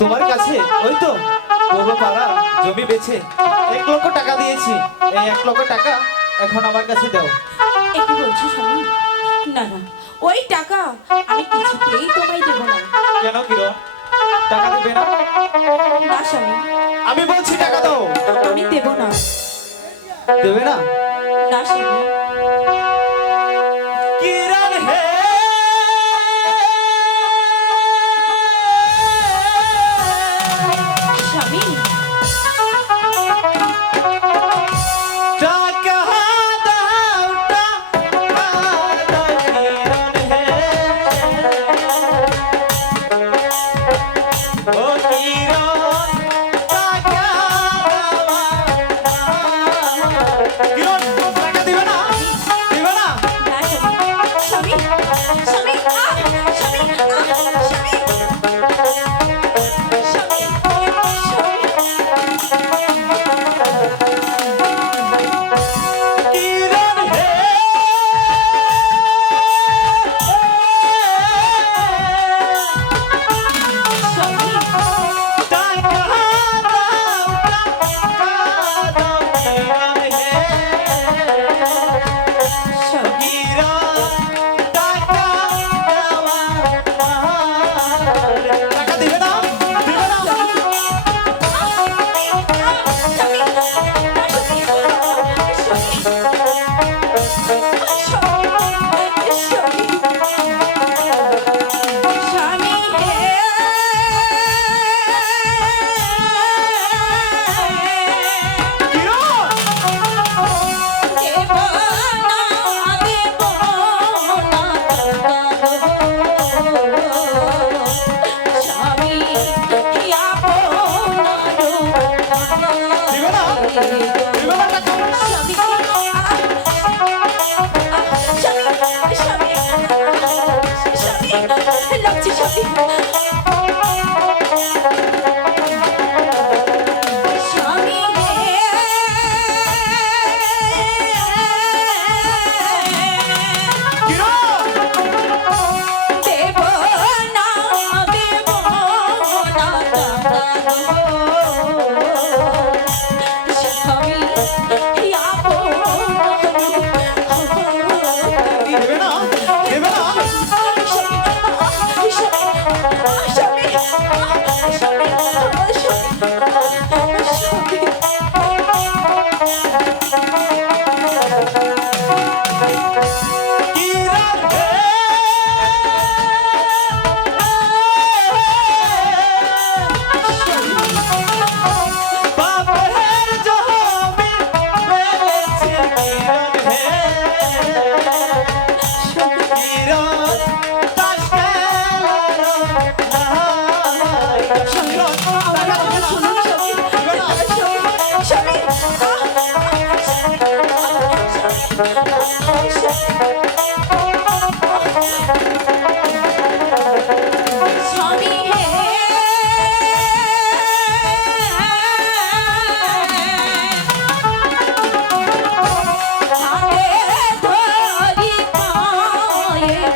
তোমার কাছে? ওই তো। পূর্ব পাড়া জমি বেছে এক লক্ষ টাকা দিয়েছি। এই এক লক্ষ টাকা এখন আমার কাছে দাও। একটু বলছি স্বামী না না ওই টাকা আমি কিছুতেই তোমায় দেবো না। কেন কিরণ? টাকা দেবে না? না স্বামী। আমি বলছি টাকা দাও। আমি দেবো না। দেবে না? না স্বামী। Oh.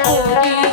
কিরণ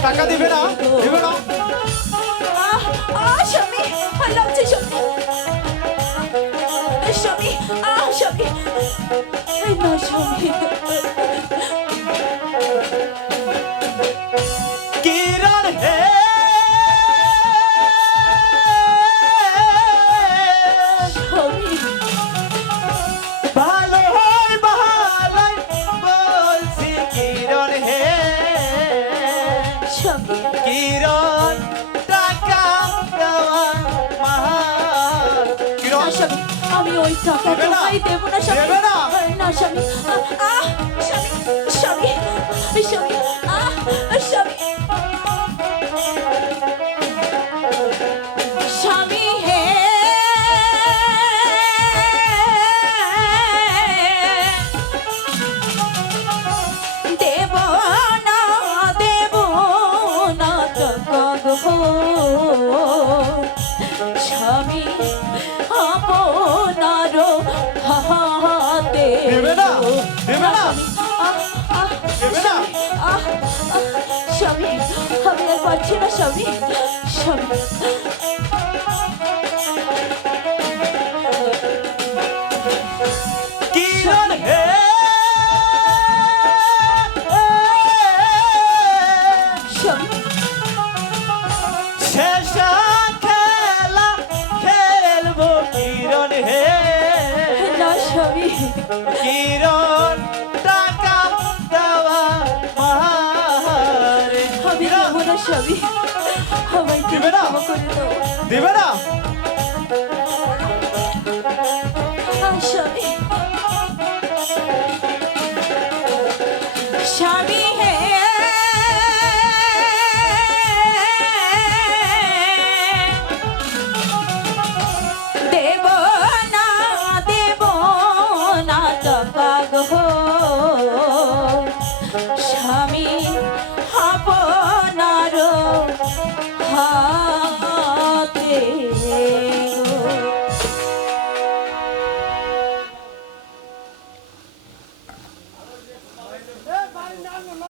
টাকা দিবে না দিবে না স্বামী, আর লাগছে স্বামী। স্বামী, আহ, স্বামী। না, স্বামী। ওই টাকা তোমায় দেবো না সব হাতে স্বামী আমি আর পারছি না। স্বামী স্বামী। কিরণ টাকা দেওয়া মাহারে দিবে না? দিবে না? হা